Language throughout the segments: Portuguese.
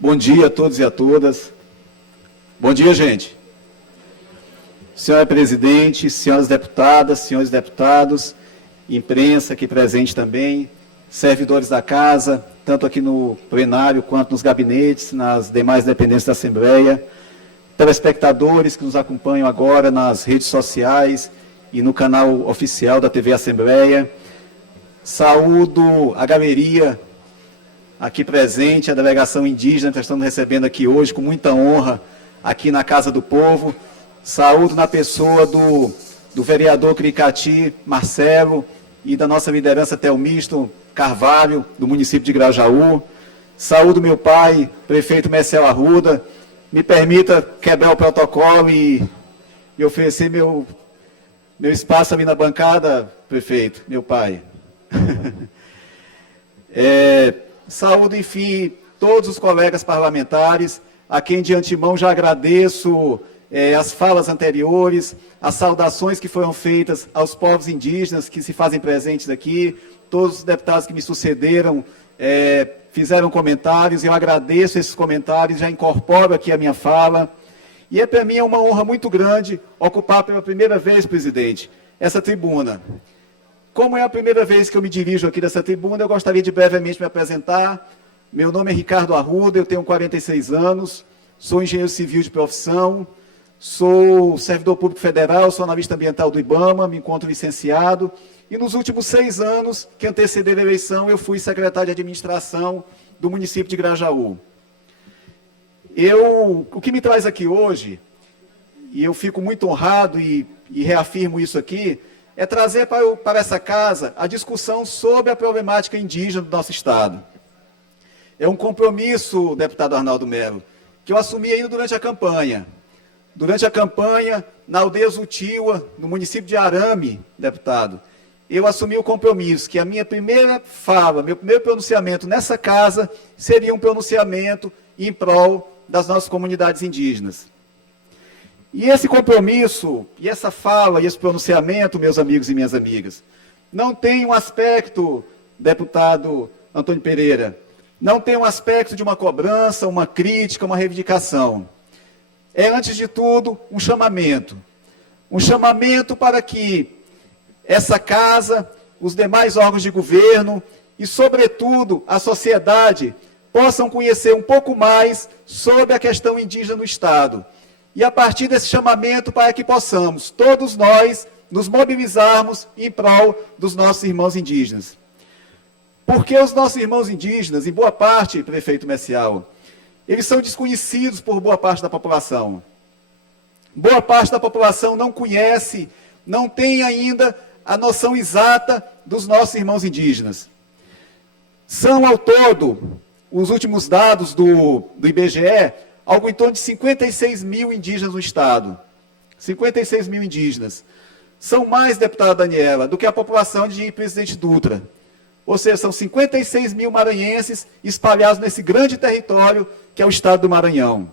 Bom dia a todos e a todas. Bom dia, gente. Senhora presidente, senhoras deputadas, senhores deputados, imprensa aqui presente também, servidores da casa, tanto aqui no plenário quanto nos gabinetes, nas demais dependências da Assembleia, telespectadores que nos acompanham agora nas redes sociais e no canal oficial da TV Assembleia. Saúdo a galeria aqui presente, a delegação indígena que estamos recebendo aqui hoje com muita honra aqui na Casa do Povo. Saúdo na pessoa do vereador Cricati, Marcelo, e da nossa liderança Telmisto Carvalho, do município de Grajaú. Saúdo meu pai, prefeito Marcelo Arruda. Me permita quebrar o protocolo e oferecer meu espaço ali na bancada, prefeito, meu pai. Saúdo, enfim, todos os colegas parlamentares, a quem de antemão já agradeço as falas anteriores, as saudações que foram feitas aos povos indígenas que se fazem presentes aqui, todos os deputados que me sucederam fizeram comentários, eu agradeço esses comentários, já incorporo aqui a minha fala, e para mim é uma honra muito grande ocupar pela primeira vez, presidente, essa tribuna. Como é a primeira vez que eu me dirijo aqui dessa tribuna, eu gostaria de brevemente me apresentar. Meu nome é Ricardo Arruda, eu tenho 46 anos, sou engenheiro civil de profissão, sou servidor público federal, sou analista ambiental do IBAMA, me encontro licenciado, e nos últimos 6 anos que antecederam a eleição, eu fui secretário de administração do município de Grajaú. O que me traz aqui hoje, e eu fico muito honrado e reafirmo isso aqui, é trazer para essa casa a discussão sobre a problemática indígena do nosso Estado. É um compromisso, deputado Arnaldo Melo, que eu assumi ainda durante a campanha. Durante a campanha, na aldeia Zutiwa, no município de Arame, deputado, eu assumi o compromisso que a minha primeira fala, meu primeiro pronunciamento nessa casa, seria um pronunciamento em prol das nossas comunidades indígenas. E esse compromisso, e essa fala, e esse pronunciamento, meus amigos e minhas amigas, não tem um aspecto, deputado Antônio Pereira, não tem um aspecto de uma cobrança, uma crítica, uma reivindicação. É, antes de tudo, um chamamento. Um chamamento para que essa casa, os demais órgãos de governo e, sobretudo, a sociedade possam conhecer um pouco mais sobre a questão indígena no Estado. E a partir desse chamamento para que possamos, todos nós, nos mobilizarmos em prol dos nossos irmãos indígenas. Porque os nossos irmãos indígenas, em boa parte, prefeito Messial, eles são desconhecidos por boa parte da população. Boa parte da população não conhece, não tem ainda a noção exata dos nossos irmãos indígenas. São, ao todo, os últimos dados do IBGE, algo em torno de 56 mil indígenas no Estado. 56 mil indígenas. São mais, deputada Daniela, do que a população de Presidente Dutra. Ou seja, são 56 mil maranhenses espalhados nesse grande território que é o Estado do Maranhão.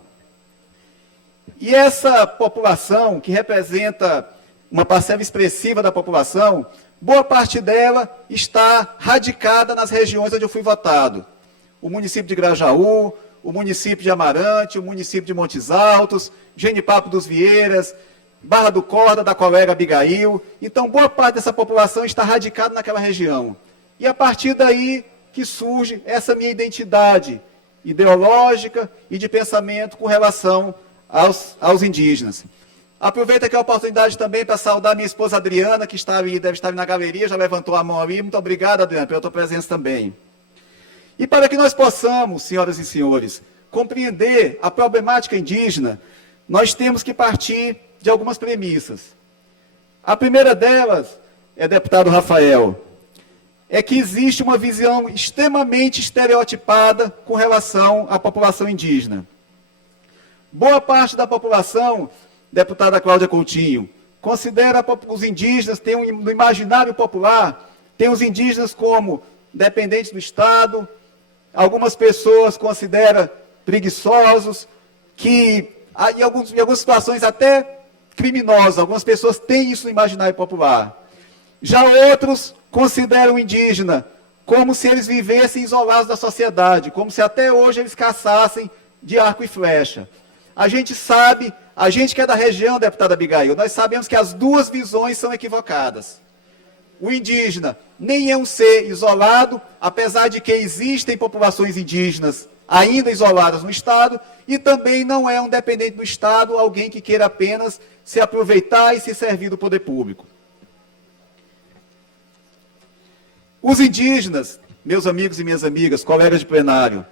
E essa população, que representa uma parcela expressiva da população, boa parte dela está radicada nas regiões onde eu fui votado. O município de Grajaú, o município de Amarante, o município de Montes Altos, Genipapo dos Vieiras, Barra do Corda, da colega Abigail. Então, boa parte dessa população está radicada naquela região. E a partir daí que surge essa minha identidade ideológica e de pensamento com relação aos indígenas. Aproveito aqui a oportunidade também para saudar minha esposa Adriana, que está ali, deve estar ali na galeria, já levantou a mão ali. Muito obrigado, Adriana, pela tua presença também. E para que nós possamos, senhoras e senhores, compreender a problemática indígena, nós temos que partir de algumas premissas. A primeira delas, deputado Rafael, é que existe uma visão extremamente estereotipada com relação à população indígena. Boa parte da população, deputada Cláudia Coutinho, considera os indígenas, no imaginário popular, tem os indígenas como dependentes do Estado. Algumas pessoas consideram preguiçosos, que em algumas situações até criminosos. Algumas pessoas têm isso no imaginário popular. Já outros consideram o indígena como se eles vivessem isolados da sociedade, como se até hoje eles caçassem de arco e flecha. A gente sabe, a gente que é da região, deputada Abigail, nós sabemos que as duas visões são equivocadas. O indígena nem é um ser isolado, apesar de que existem populações indígenas ainda isoladas no Estado, e também não é um dependente do Estado, alguém que queira apenas se aproveitar e se servir do poder público. Os indígenas, meus amigos e minhas amigas, colegas de plenário,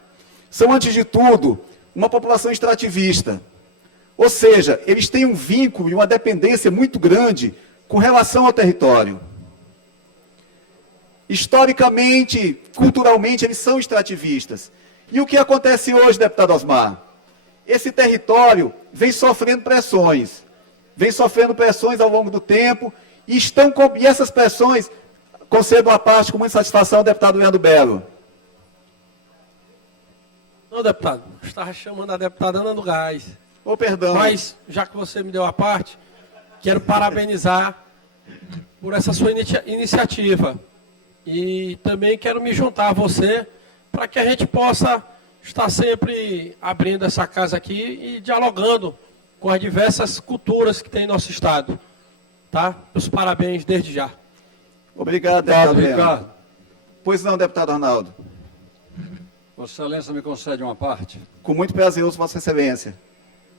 são, antes de tudo, uma população extrativista. Ou seja, eles têm um vínculo e uma dependência muito grande com relação ao território. Historicamente, culturalmente, eles são extrativistas. E o que acontece hoje, deputado Osmar? Esse território vem sofrendo pressões ao longo do tempo, e essas pressões, concedo à parte com muita satisfação ao deputado Leandro Belo. Não, deputado, estava chamando a deputada Ana do Gás. Oh, perdão. Mas, já que você me deu a parte, quero parabenizar por essa sua iniciativa. E também quero me juntar a você para que a gente possa estar sempre abrindo essa casa aqui e dialogando com as diversas culturas que tem em nosso Estado. Tá? Os parabéns desde já. Obrigado, deputado Ricardo. Pois não, deputado Arnaldo. Vossa Excelência me concede uma parte? Com muito prazer, ouço Vossa Excelência.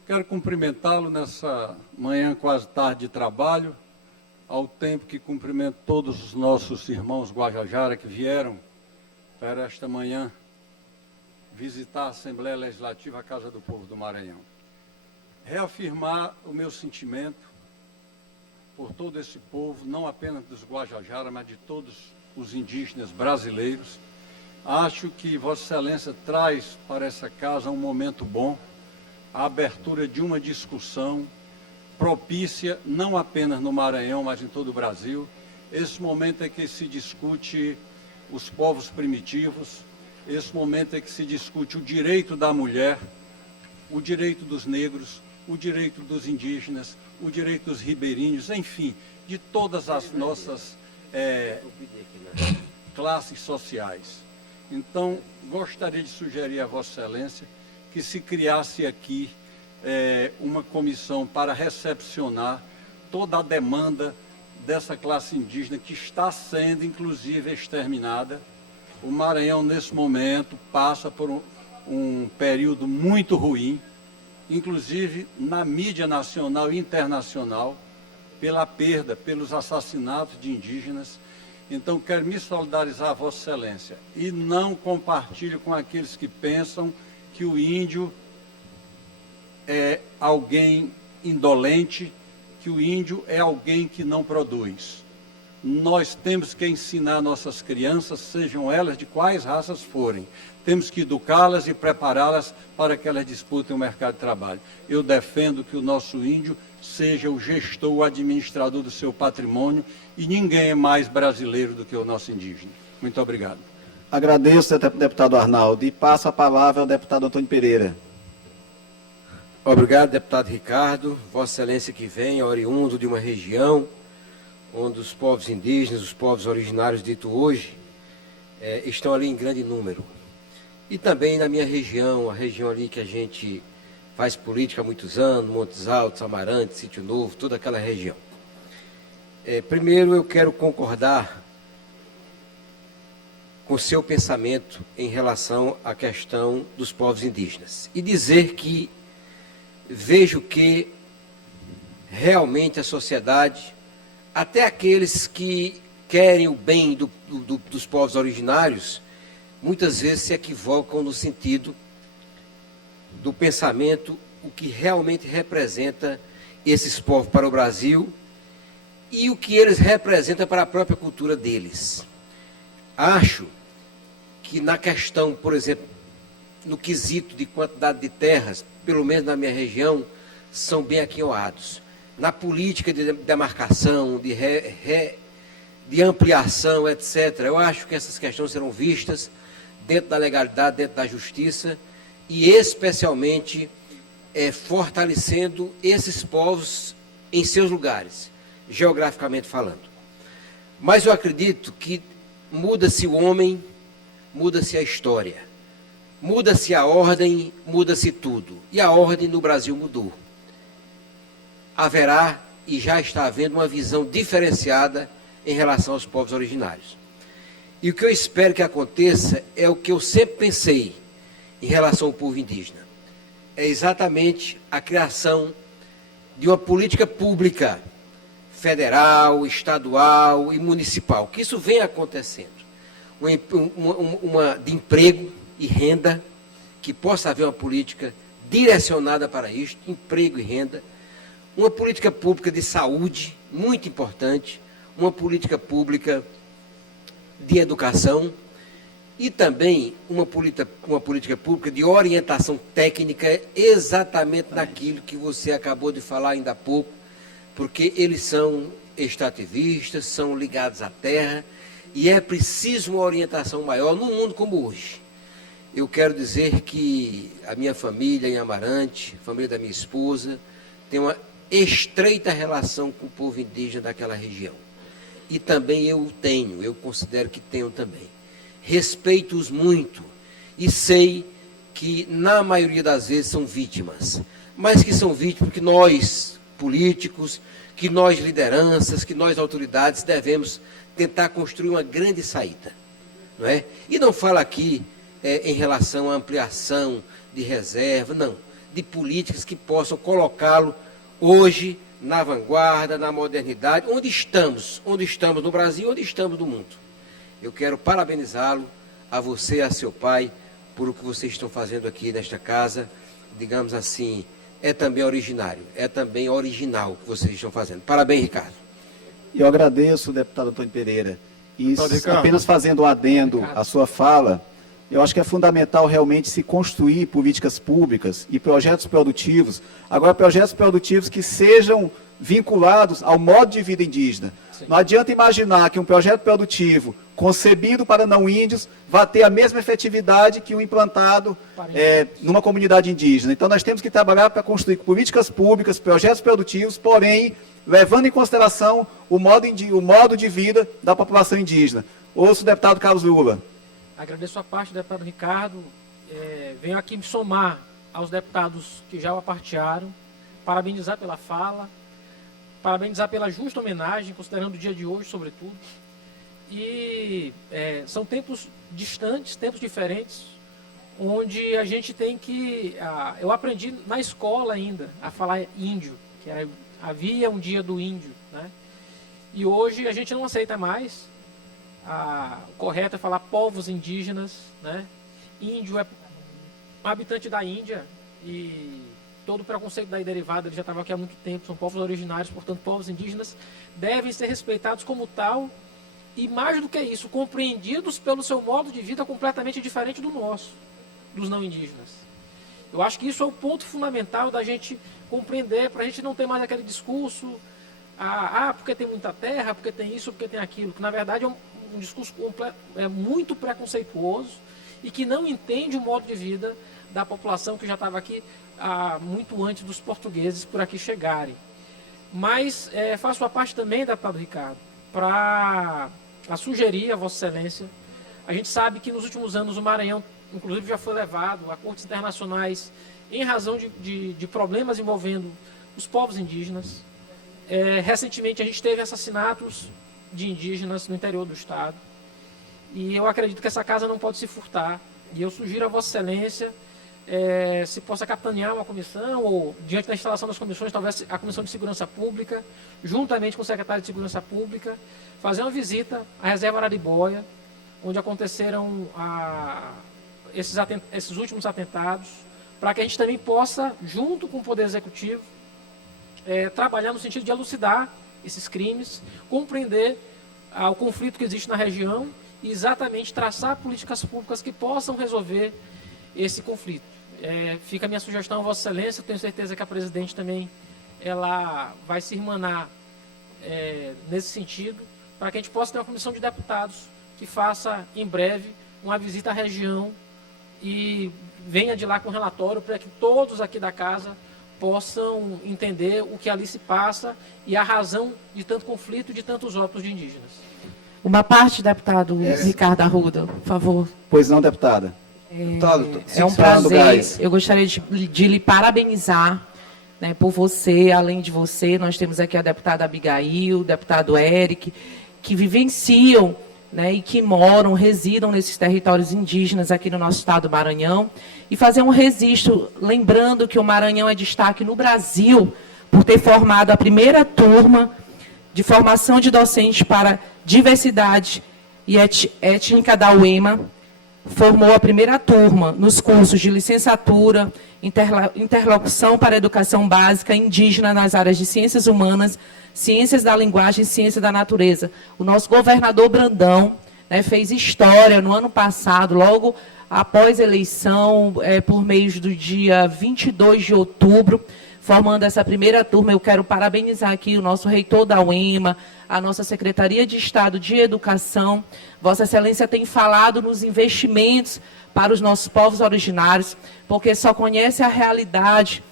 Quero cumprimentá-lo nessa manhã quase tarde de trabalho, ao tempo que cumprimento todos os nossos irmãos Guajajara que vieram para esta manhã visitar a Assembleia Legislativa, a Casa do Povo do Maranhão. Reafirmar o meu sentimento por todo esse povo, não apenas dos Guajajara, mas de todos os indígenas brasileiros. Acho que Vossa Excelência traz para essa casa um momento bom, a abertura de uma discussão propícia, não apenas no Maranhão, mas em todo o Brasil. Esse momento é que se discute os povos primitivos, esse momento é que se discute o direito da mulher, o direito dos negros, o direito dos indígenas, o direito dos ribeirinhos, enfim, de todas as nossas classes sociais. Então, gostaria de sugerir a Vossa Excelência que se criasse aqui uma comissão para recepcionar toda a demanda dessa classe indígena que está sendo, inclusive, exterminada. O Maranhão, nesse momento, passa por um período muito ruim, inclusive na mídia nacional e internacional, pela perda, pelos assassinatos de indígenas. Então, quero me solidarizar a Vossa Excelência e não compartilho com aqueles que pensam que o índio é alguém indolente, que o índio é alguém que não produz. Nós temos que ensinar nossas crianças, sejam elas de quais raças forem. Temos que educá-las e prepará-las para que elas disputem o mercado de trabalho. Eu defendo que o nosso índio seja o gestor, o administrador do seu patrimônio, e ninguém é mais brasileiro do que o nosso indígena. Muito obrigado. Agradeço, deputado Arnaldo, e passo a palavra ao deputado Antônio Pereira. Obrigado, deputado Ricardo. Vossa Excelência que vem, oriundo de uma região onde os povos indígenas, os povos originários dito hoje, estão ali em grande número. E também na minha região, a região ali que a gente faz política há muitos anos, Montes Altos, Amarante, Sítio Novo, toda aquela região. Primeiro eu quero concordar com o seu pensamento em relação à questão dos povos indígenas e dizer que vejo que realmente a sociedade, até aqueles que querem o bem dos povos originários, muitas vezes se equivocam no sentido do pensamento, o que realmente representa esses povos para o Brasil e o que eles representam para a própria cultura deles. Acho que na questão, por exemplo, no quesito de quantidade de terras, pelo menos na minha região, são bem aquinhoados. Na política de demarcação, de ampliação, etc., eu acho que essas questões serão vistas dentro da legalidade, dentro da justiça, e especialmente fortalecendo esses povos em seus lugares, geograficamente falando. Mas eu acredito que muda-se o homem, muda-se a história. Muda-se a ordem, muda-se tudo. E a ordem no Brasil mudou. Haverá e já está havendo uma visão diferenciada em relação aos povos originários. E o que eu espero que aconteça é o que eu sempre pensei em relação ao povo indígena. É exatamente a criação de uma política pública, federal, estadual e municipal, que isso vem acontecendo. De emprego e renda, que possa haver uma política direcionada para isso, emprego e renda, uma política pública de saúde, muito importante, uma política pública de educação e também uma política pública de orientação técnica exatamente naquilo que você acabou de falar ainda há pouco, porque eles são extrativistas, são ligados à terra e é preciso uma orientação maior num mundo como hoje. Eu quero dizer que a minha família em Amarante, a família da minha esposa, tem uma estreita relação com o povo indígena daquela região. E também eu considero que tenho também. Respeito-os muito e sei que na maioria das vezes são vítimas, mas que são vítimas porque nós, políticos, que nós lideranças, que nós autoridades devemos tentar construir uma grande saída, não é? E não falo aqui em relação à ampliação de reserva, não, de políticas que possam colocá-lo hoje na vanguarda, na modernidade, onde estamos no Brasil, onde estamos no mundo. Eu quero parabenizá-lo, a você e a seu pai, por o que vocês estão fazendo aqui nesta casa, digamos assim, é também originário, é também original o que vocês estão fazendo. Parabéns, Ricardo. Eu agradeço, deputado Antônio Pereira. E apenas fazendo um adendo à sua fala, eu acho que é fundamental realmente se construir políticas públicas e projetos produtivos, agora projetos produtivos que sejam vinculados ao modo de vida indígena. Sim. Não adianta imaginar que um projeto produtivo concebido para não índios vai ter a mesma efetividade que o implantado numa comunidade indígena. Então nós temos que trabalhar para construir políticas públicas, projetos produtivos, porém levando em consideração o modo de vida da população indígena. Ouço o deputado Carlos Lula. Agradeço a parte do deputado Ricardo. Venho aqui me somar aos deputados que já o apartearam, parabenizar pela fala, parabenizar pela justa homenagem, considerando o dia de hoje, sobretudo. E são tempos distantes, tempos diferentes, onde a gente tem que... eu aprendi na escola ainda a falar índio, que havia um dia do índio, né? E hoje a gente não aceita mais. O correto é falar povos indígenas, né? Índio é um habitante da Índia e todo o preconceito daí derivado, ele já estava aqui há muito tempo, são povos originários, portanto povos indígenas devem ser respeitados como tal e mais do que isso, compreendidos pelo seu modo de vida completamente diferente do nosso, dos não indígenas. Eu acho que isso é o ponto fundamental da gente compreender, para a gente não ter mais aquele discurso, porque tem muita terra, porque tem isso, porque tem aquilo, que na verdade é um discurso muito preconceituoso e que não entende o modo de vida da população que já estava aqui muito antes dos portugueses por aqui chegarem. Mas faço a parte também, deputado Ricardo, para sugerir a Vossa Excelência. A gente sabe que nos últimos anos o Maranhão, inclusive, já foi levado a cortes internacionais em razão de problemas envolvendo os povos indígenas. Recentemente a gente teve assassinatos de indígenas no interior do estado. E eu acredito que essa casa não pode se furtar. E eu sugiro a Vossa Excelência se possa capitanear uma comissão, ou diante da instalação das comissões, talvez a Comissão de Segurança Pública, juntamente com o Secretário de Segurança Pública, fazer uma visita à Reserva Araribóia, onde aconteceram esses últimos atentados, para que a gente também possa, junto com o Poder Executivo, trabalhar no sentido de elucidar esses crimes, compreender o conflito que existe na região e exatamente traçar políticas públicas que possam resolver esse conflito. Fica a minha sugestão a Vossa Excelência, tenho certeza que a presidente também ela vai se irmanar nesse sentido, para que a gente possa ter uma comissão de deputados que faça em breve uma visita à região e venha de lá com um relatório para que todos aqui da casa possam entender o que ali se passa e a razão de tanto conflito e de tantos óbitos de indígenas. Uma parte, deputado Ricardo Arruda, por favor. Pois não, deputada. É um prazer. Eu gostaria de lhe parabenizar, né, por você. Além de você, nós temos aqui a deputada Abigail, o deputado Eric, que vivenciam, né, e que residam nesses territórios indígenas aqui no nosso estado do Maranhão. E fazer um registro, lembrando que o Maranhão é destaque no Brasil por ter formado a primeira turma de formação de docentes para diversidade e étnica da UEMA. Formou a primeira turma nos cursos de licenciatura, interlocução para a educação básica indígena nas áreas de ciências humanas, ciências da linguagem e ciência da natureza. O nosso governador Brandão, né, fez história no ano passado, logo após a eleição, por meio do dia 22 de outubro, formando essa primeira turma. Eu quero parabenizar aqui o nosso reitor da UEMA, a nossa Secretaria de Estado de Educação. Vossa Excelência tem falado nos investimentos para os nossos povos originários, porque só conhece a realidade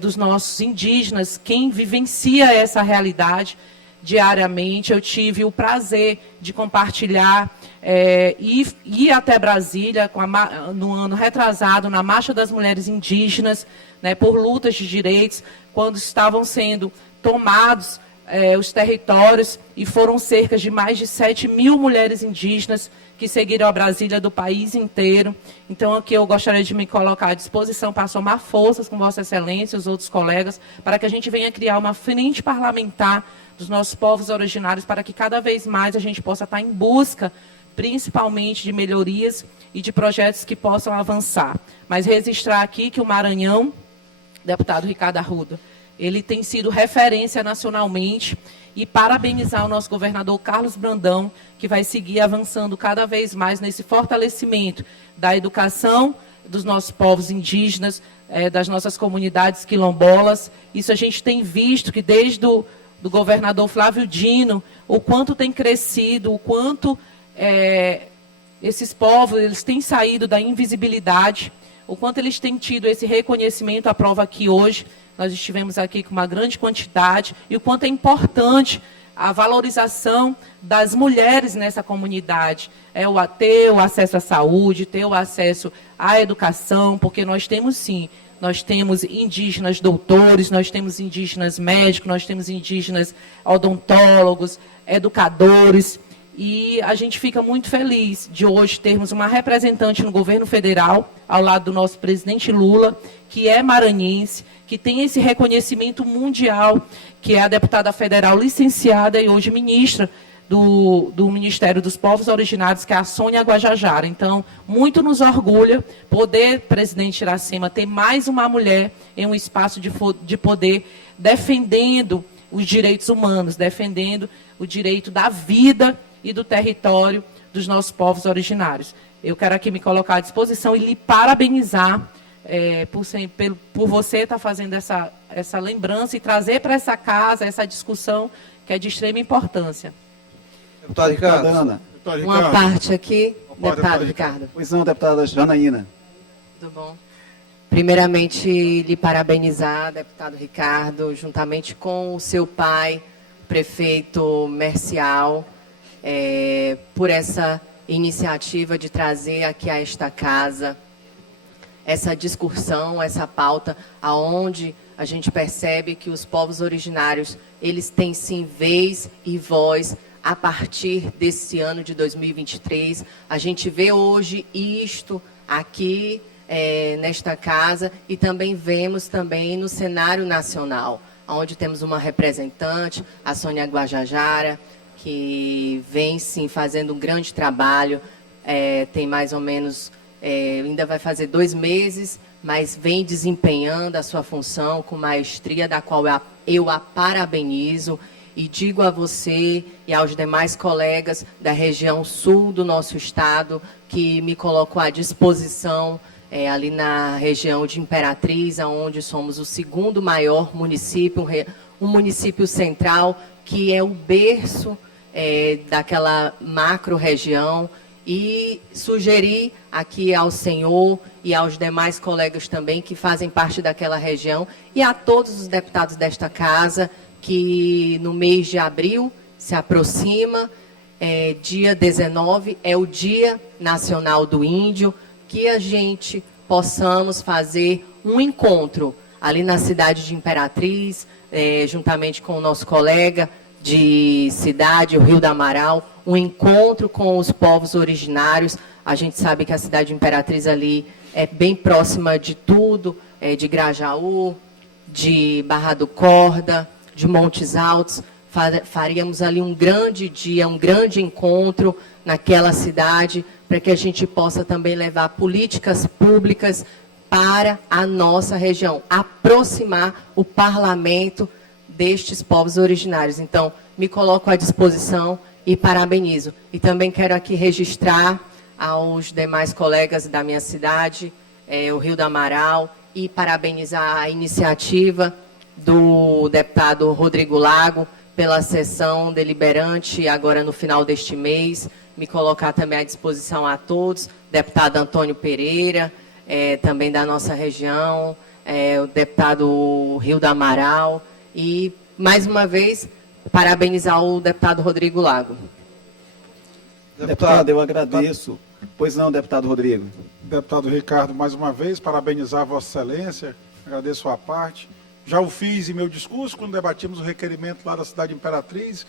dos nossos indígenas quem vivencia essa realidade diariamente. Eu tive o prazer de compartilhar e ir até Brasília no ano retrasado, na Marcha das Mulheres Indígenas, né, por lutas de direitos, quando estavam sendo tomados os territórios, e foram cerca de mais de 7.000 mulheres indígenas que seguiram a Brasília do país inteiro. Então, aqui eu gostaria de me colocar à disposição para somar forças com Vossa Excelência e os outros colegas, para que a gente venha criar uma frente parlamentar dos nossos povos originários, para que cada vez mais a gente possa estar em busca, principalmente de melhorias e de projetos que possam avançar. Mas registrar aqui que o Maranhão, deputado Ricardo Arruda, ele tem sido referência nacionalmente, e parabenizar o nosso governador Carlos Brandão, que vai seguir avançando cada vez mais nesse fortalecimento da educação dos nossos povos indígenas, das nossas comunidades quilombolas. Isso a gente tem visto que desde do governador Flávio Dino, o quanto tem crescido, o quanto esses povos eles têm saído da invisibilidade, o quanto eles têm tido esse reconhecimento. A prova aqui hoje, nós estivemos aqui com uma grande quantidade, e o quanto é importante a valorização das mulheres nessa comunidade. Ter o acesso à saúde, ter o acesso à educação, porque nós temos sim, nós temos indígenas doutores, nós temos indígenas médicos, nós temos indígenas odontólogos, educadores, e a gente fica muito feliz de hoje termos uma representante no governo federal, ao lado do nosso presidente Lula, que é maranhense, que tem esse reconhecimento mundial, que é a deputada federal licenciada e hoje ministra do Ministério dos Povos Originários, que é a Sônia Guajajara. Então, muito nos orgulha poder, presidente Iracema, ter mais uma mulher em um espaço de poder, defendendo os direitos humanos, defendendo o direito da vida e do território dos nossos povos originários. Eu quero aqui me colocar à disposição e lhe parabenizar por você estar fazendo essa lembrança e trazer para essa casa essa discussão que é de extrema importância. Deputado Ricardo. Uma parte aqui, deputado Ricardo. Pois não, deputada Janaína. Tudo bom? Primeiramente, lhe parabenizar, deputado Ricardo, juntamente com o seu pai, prefeito Mercial, por essa iniciativa de trazer aqui a esta casa essa discussão, essa pauta, aonde a gente percebe que os povos originários, eles têm sim vez e voz a partir desse ano de 2023. A gente vê hoje isto aqui nesta casa, e também vemos também no cenário nacional, onde temos uma representante, a Sônia Guajajara, que vem sim fazendo um grande trabalho, tem mais ou menos, ainda vai fazer 2 meses, mas vem desempenhando a sua função com maestria, da qual eu a parabenizo, e digo a você e aos demais colegas da região sul do nosso estado, que me colocou à disposição ali na região de Imperatriz, onde somos o 2º maior município, um município central, que é o berço daquela macro-região, e sugerir aqui ao senhor e aos demais colegas também que fazem parte daquela região, e a todos os deputados desta casa, que no mês de abril se aproxima, dia 19 é o Dia Nacional do Índio, que a gente possamos fazer um encontro ali na cidade de Imperatriz, juntamente com o nosso colega de cidade, o Rio do Amaral, um encontro com os povos originários. A gente sabe que a cidade de Imperatriz ali é bem próxima de tudo, de Grajaú, de Barra do Corda, de Montes Altos. Faríamos ali um grande dia, um grande encontro naquela cidade, para que a gente possa também levar políticas públicas para a nossa região, aproximar o parlamento destes povos originários. Então, me coloco à disposição e parabenizo. E também quero aqui registrar aos demais colegas da minha cidade, o Rio do Amaral, e parabenizar a iniciativa do deputado Rodrigo Lago pela sessão deliberante agora no final deste mês. Me colocar também à disposição a todos, deputado Antônio Pereira, também da nossa região, o deputado Rio do Amaral, e, mais uma vez, parabenizar o deputado Rodrigo Lago. Deputado, eu agradeço. Pois não, deputado Rodrigo. Deputado Ricardo, mais uma vez, parabenizar Vossa Excelência, agradeço a parte. Já o fiz em meu discurso, quando debatimos o requerimento lá da cidade de Imperatriz,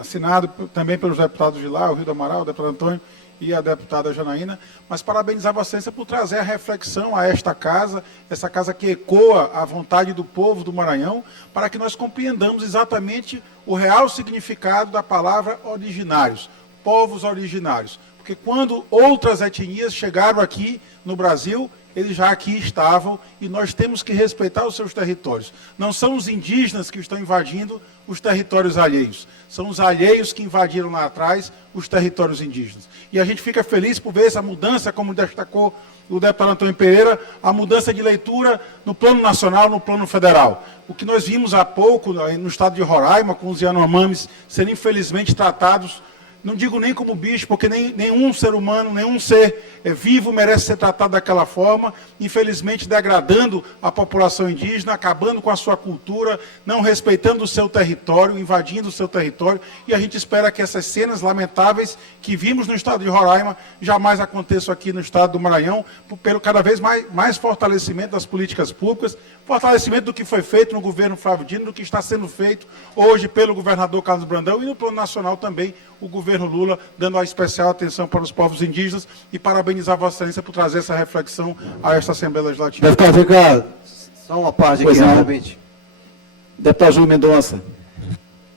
assinado também pelos deputados de lá, o Rio do Amaral, o deputado Antônio e a deputada Janaína, mas parabenizar Vossa Excelência por trazer a reflexão a esta casa, essa casa que ecoa a vontade do povo do Maranhão, para que nós compreendamos exatamente o real significado da palavra originários, povos originários. Porque quando outras etnias chegaram aqui no Brasil, eles já aqui estavam e nós temos que respeitar os seus territórios. Não são os indígenas que estão invadindo os territórios alheios. São os alheios que invadiram lá atrás os territórios indígenas. E a gente fica feliz por ver essa mudança, como destacou o deputado Antônio Pereira, a mudança de leitura no plano nacional, no plano federal. O que nós vimos há pouco no estado de Roraima, com os Yanomamis serem infelizmente tratados, não digo nem como bicho, porque nenhum ser humano, nenhum ser vivo merece ser tratado daquela forma, infelizmente degradando a população indígena, acabando com a sua cultura, não respeitando o seu território, invadindo o seu território, e a gente espera que essas cenas lamentáveis que vimos no estado de Roraima jamais aconteçam aqui no estado do Maranhão, pelo cada vez mais fortalecimento das políticas públicas, fortalecimento do que foi feito no governo Flávio Dino, do que está sendo feito hoje pelo governador Carlos Brandão e no plano nacional também, o governo Lula dando a especial atenção para os povos indígenas e parabenizar Vossa Excelência por trazer essa reflexão a esta Assembleia Legislativa. Deputado Ricardo, só uma parte aqui rapidamente. Deputado Júlio Mendonça.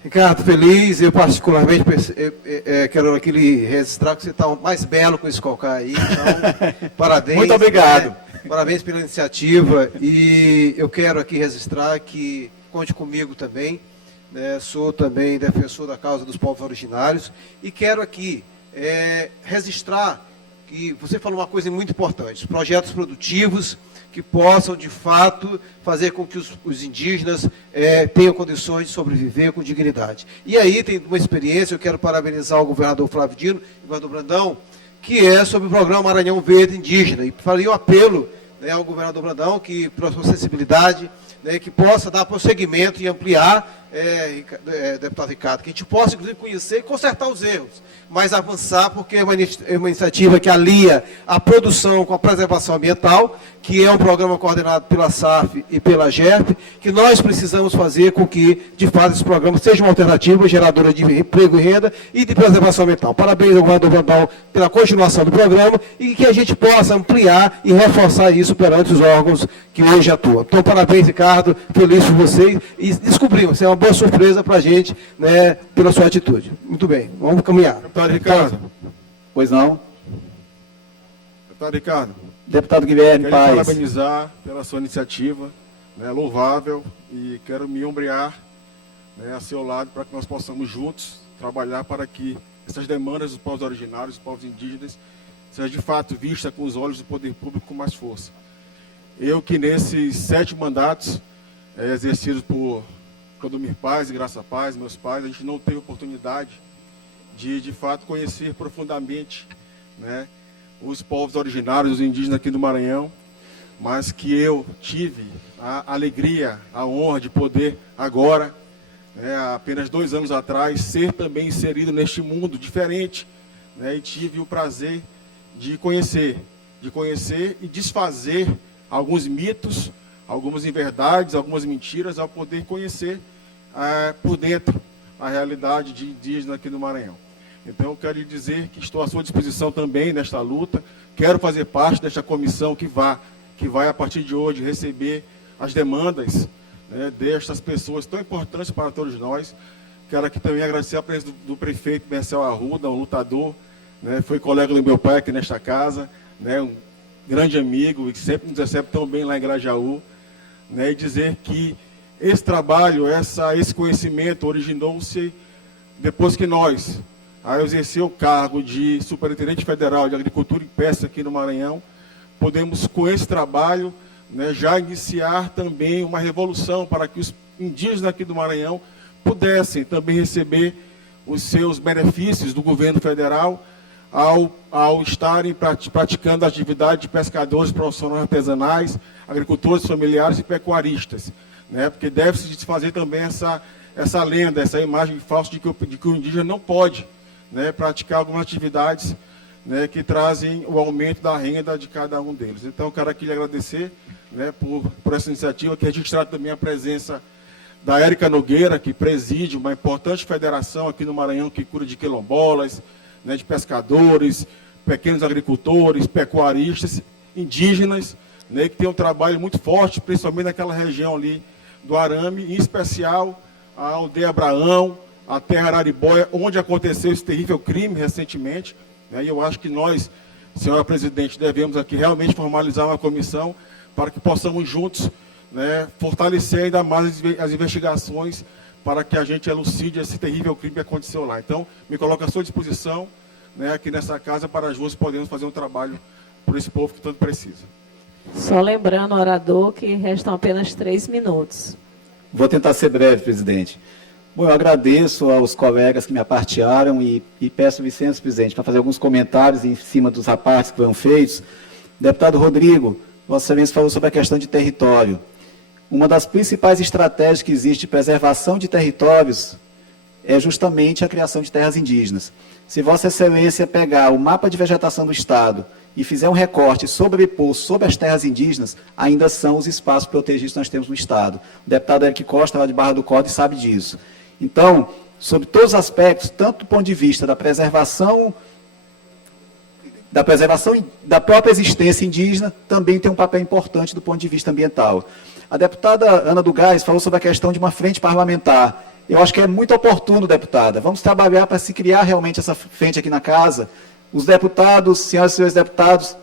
Ricardo, feliz, eu particularmente quero aqui lhe registrar que você está mais belo com esse cocá aí, então, parabéns. Muito obrigado. Parabéns pela iniciativa e eu quero aqui registrar que conte comigo também, sou também defensor da causa dos povos originários e quero aqui registrar que você falou uma coisa muito importante, os projetos produtivos que possam, de fato, fazer com que os indígenas tenham condições de sobreviver com dignidade. E aí tem uma experiência, eu quero parabenizar o governador Flávio Dino, o governador Brandão, que é sobre o programa Maranhão Verde Indígena. E faria um apelo ao governador Brandão, que, por sua sensibilidade, que possa dar prosseguimento e ampliar, deputado Ricardo, que a gente possa, inclusive, conhecer e consertar os erros, mas avançar, porque é uma iniciativa que alia a produção com a preservação ambiental, que é um programa coordenado pela SAF e pela GERP, que nós precisamos fazer com que, de fato, esse programa seja uma alternativa geradora de emprego e renda e de preservação ambiental. Parabéns ao governador Brandão pela continuação do programa e que a gente possa ampliar e reforçar isso perante os órgãos que hoje atuam. Então, parabéns, Ricardo, feliz por vocês e descobrimos, isso é uma boa surpresa para a gente, pela sua atitude. Muito bem, vamos caminhar. Deputado Ricardo. Pois não. Deputado Ricardo. Deputado Guilherme Quero Paes. parabenizar pela sua iniciativa, louvável, e quero me ombrear a seu lado para que nós possamos juntos trabalhar para que essas demandas dos povos originários, dos povos indígenas, sejam de fato vistas com os olhos do poder público com mais força. Eu que nesses 7 mandatos exercidos por Clodomir Paz e Graça Paz, meus pais, a gente não teve oportunidade de fato conhecer profundamente os povos originários, os indígenas aqui do Maranhão, mas que eu tive a alegria, a honra de poder agora há apenas 2 anos atrás, ser também inserido neste mundo diferente, né, e tive o prazer de conhecer e desfazer alguns mitos, algumas inverdades, algumas mentiras, ao poder conhecer por dentro a realidade de indígena aqui no Maranhão. Então, eu quero lhe dizer que estou à sua disposição também nesta luta, quero fazer parte desta comissão que vai, a partir de hoje, receber as demandas, né, destas pessoas tão importantes para todos nós. Quero aqui também agradecer a presença do prefeito Marcel Arruda, um lutador, né, foi colega do meu pai aqui nesta casa, né, um grande amigo e que sempre nos recebe tão bem lá em Grajaú, né, e dizer que esse trabalho, esse conhecimento originou-se depois que nós, ao exercer o cargo de Superintendente Federal de Agricultura e Pesca aqui no Maranhão, podemos, com esse trabalho, né, já iniciar também uma revolução para que os indígenas aqui do Maranhão pudessem também receber os seus benefícios do governo federal ao estarem praticando a atividade de pescadores profissionais artesanais, agricultores familiares e pecuaristas, né, porque deve-se desfazer também essa lenda, essa imagem falsa de que o indígena não pode, né, praticar algumas atividades, né, que trazem o aumento da renda de cada um deles. Então, eu quero aqui lhe agradecer, né, por essa iniciativa, que registrar também a presença da Érica Nogueira, que preside uma importante federação aqui no Maranhão, que cuida de quilombolas, né, de pescadores, pequenos agricultores, pecuaristas, indígenas, né, que tem um trabalho muito forte, principalmente naquela região ali do Arame, em especial a aldeia Abraão, a terra Araribóia, onde aconteceu esse terrível crime recentemente, né, e eu acho que nós, senhora presidente, devemos aqui realmente formalizar uma comissão para que possamos juntos, né, fortalecer ainda mais as investigações para que a gente elucide esse terrível crime que aconteceu lá. Então, me coloco à sua disposição, né, aqui nessa casa, para juntos podermos fazer um trabalho por esse povo que tanto precisa. Só lembrando, orador, que restam apenas 3 minutos. Vou tentar ser breve, presidente. Bom, eu agradeço aos colegas que me apartearam e peço licença, presidente, para fazer alguns comentários em cima dos apartes que foram feitos. Deputado Rodrigo, Vossa Excelência falou sobre a questão de território. Uma das principais estratégias que existe de preservação de territórios é justamente a criação de terras indígenas. Se Vossa Excelência pegar o mapa de vegetação do Estado e fizer um recorte sobrepor sobre as terras indígenas, ainda são os espaços protegidos que nós temos no Estado. O deputado Eric Costa, lá de Barra do Corte, sabe disso. Então, sobre todos os aspectos, tanto do ponto de vista da preservação da própria existência indígena, também tem um papel importante do ponto de vista ambiental. A deputada Ana do Gás falou sobre a questão de uma frente parlamentar. Eu acho que é muito oportuno, deputada. Vamos trabalhar para se criar realmente essa frente aqui na casa. Os deputados, senhoras e senhores deputados,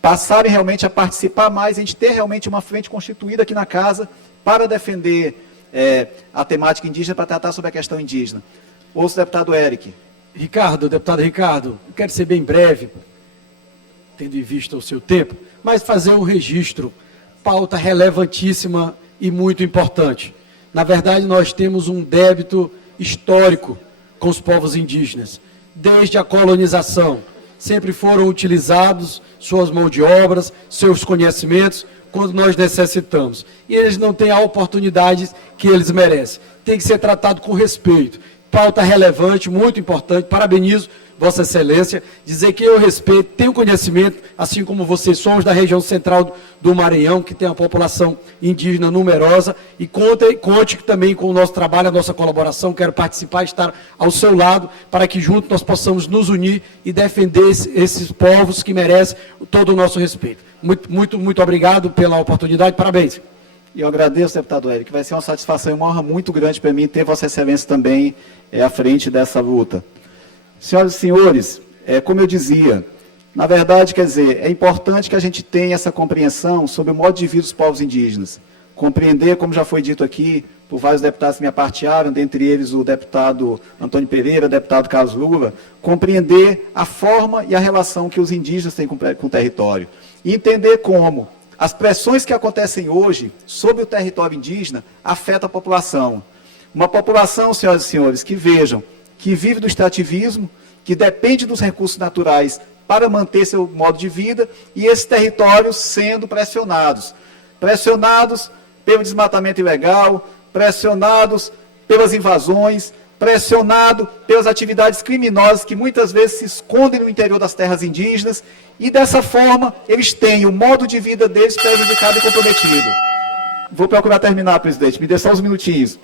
passarem realmente a participar mais, a gente ter realmente uma frente constituída aqui na casa para defender a temática indígena, para tratar sobre a questão indígena. Ouço o deputado Eric. Deputado Ricardo, eu quero ser bem breve, tendo em vista o seu tempo, mas fazer um registro, pauta relevantíssima e muito importante. Na verdade, nós temos um débito histórico com os povos indígenas. Desde a colonização, sempre foram utilizados suas mãos de obras, seus conhecimentos, quando nós necessitamos. E eles não têm a oportunidade que eles merecem. Tem que ser tratado com respeito. Pauta relevante, muito importante. Parabenizo Vossa Excelência, dizer que eu respeito, tenho conhecimento, assim como vocês somos da região central do Maranhão, que tem uma população indígena numerosa, e conte também com o nosso trabalho, a nossa colaboração, quero participar, estar ao seu lado, para que juntos nós possamos nos unir e defender esses povos que merecem todo o nosso respeito. Muito obrigado pela oportunidade, parabéns. E eu agradeço, deputado Eric, vai ser uma satisfação e uma honra muito grande para mim ter Vossa Excelência também à frente dessa luta. Senhoras e senhores, como eu dizia, na verdade, quer dizer, é importante que a gente tenha essa compreensão sobre o modo de vida dos povos indígenas. Compreender, como já foi dito aqui, por vários deputados que me apartearam, dentre eles o deputado Antônio Pereira, o deputado Carlos Lula, compreender a forma e a relação que os indígenas têm com o território. E entender como as pressões que acontecem hoje sobre o território indígena afetam a população. Uma população, senhoras e senhores, que vejam, que vive do extrativismo, que depende dos recursos naturais para manter seu modo de vida, e esses territórios sendo pressionados. Pressionados pelo desmatamento ilegal, pressionados pelas invasões, pressionado pelas atividades criminosas que muitas vezes se escondem no interior das terras indígenas, e dessa forma eles têm o modo de vida deles prejudicado e comprometido. Vou procurar terminar, presidente, me dê só uns minutinhos.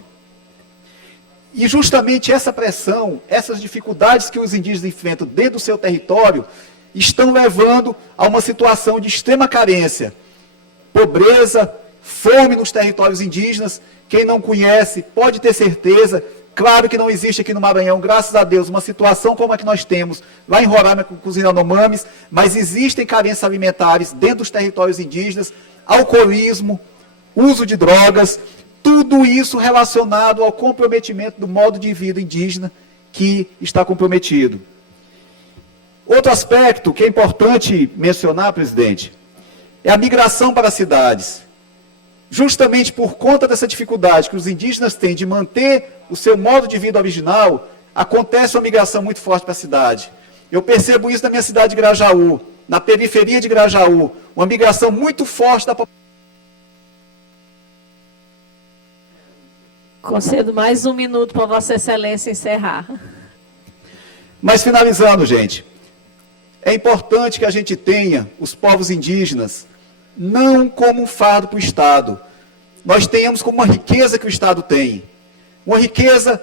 E justamente essa pressão, essas dificuldades que os indígenas enfrentam dentro do seu território, estão levando a uma situação de extrema carência, pobreza, fome nos territórios indígenas. Quem não conhece pode ter certeza. Claro que não existe aqui no Maranhão, graças a Deus, uma situação como a que nós temos lá em Roraima com os Yanomamis, mas existem carências alimentares dentro dos territórios indígenas, alcoolismo, uso de drogas, tudo isso relacionado ao comprometimento do modo de vida indígena que está comprometido. Outro aspecto que é importante mencionar, presidente, é a migração para as cidades. Justamente por conta dessa dificuldade que os indígenas têm de manter o seu modo de vida original, acontece uma migração muito forte para a cidade. Eu percebo isso na minha cidade de Grajaú, na periferia de Grajaú, uma migração muito forte da população. Concedo mais um minuto para Vossa Excelência encerrar. Mas finalizando, gente, é importante que a gente tenha os povos indígenas não como um fardo para o Estado. Nós tenhamos como uma riqueza que o Estado tem. Uma riqueza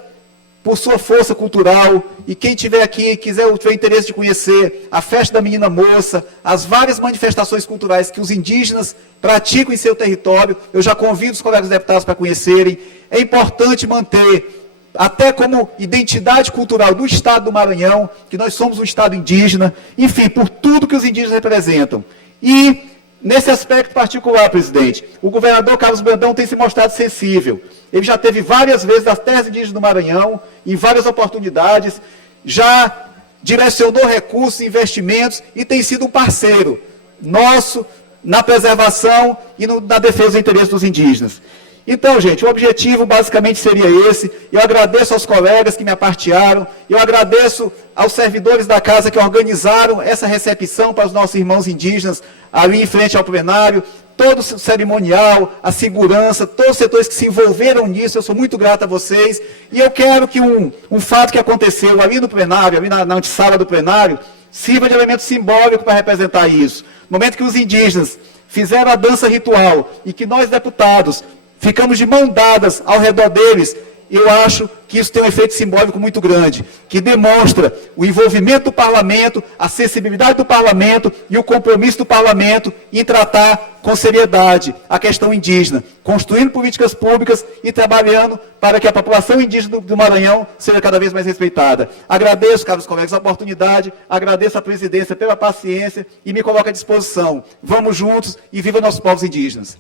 por sua força cultural, e quem estiver aqui e tiver interesse de conhecer a festa da menina moça, as várias manifestações culturais que os indígenas praticam em seu território, eu já convido os colegas deputados para conhecerem. É importante manter, até como identidade cultural do Estado do Maranhão, que nós somos um Estado indígena, enfim, por tudo que os indígenas representam. E nesse aspecto particular, presidente, o governador Carlos Brandão tem se mostrado sensível. Ele já teve várias vezes nas terras indígenas do Maranhão, em várias oportunidades, já direcionou recursos, investimentos e tem sido um parceiro nosso na preservação e na defesa dos interesses dos indígenas. Então, gente, o objetivo basicamente seria esse. Eu agradeço aos colegas que me apartearam, eu agradeço aos servidores da casa que organizaram essa recepção para os nossos irmãos indígenas ali em frente ao plenário, todo o cerimonial, a segurança, todos os setores que se envolveram nisso, eu sou muito grato a vocês, e eu quero que um fato que aconteceu ali no plenário, ali na antessala do plenário, sirva de elemento simbólico para representar isso. No momento que os indígenas fizeram a dança ritual e que nós, deputados, ficamos de mão dadas ao redor deles, eu acho que isso tem um efeito simbólico muito grande, que demonstra o envolvimento do parlamento, a sensibilidade do parlamento e o compromisso do parlamento em tratar com seriedade a questão indígena, construindo políticas públicas e trabalhando para que a população indígena do Maranhão seja cada vez mais respeitada. Agradeço, caros colegas, a oportunidade, agradeço à presidência pela paciência e me coloco à disposição. Vamos juntos e viva nossos povos indígenas.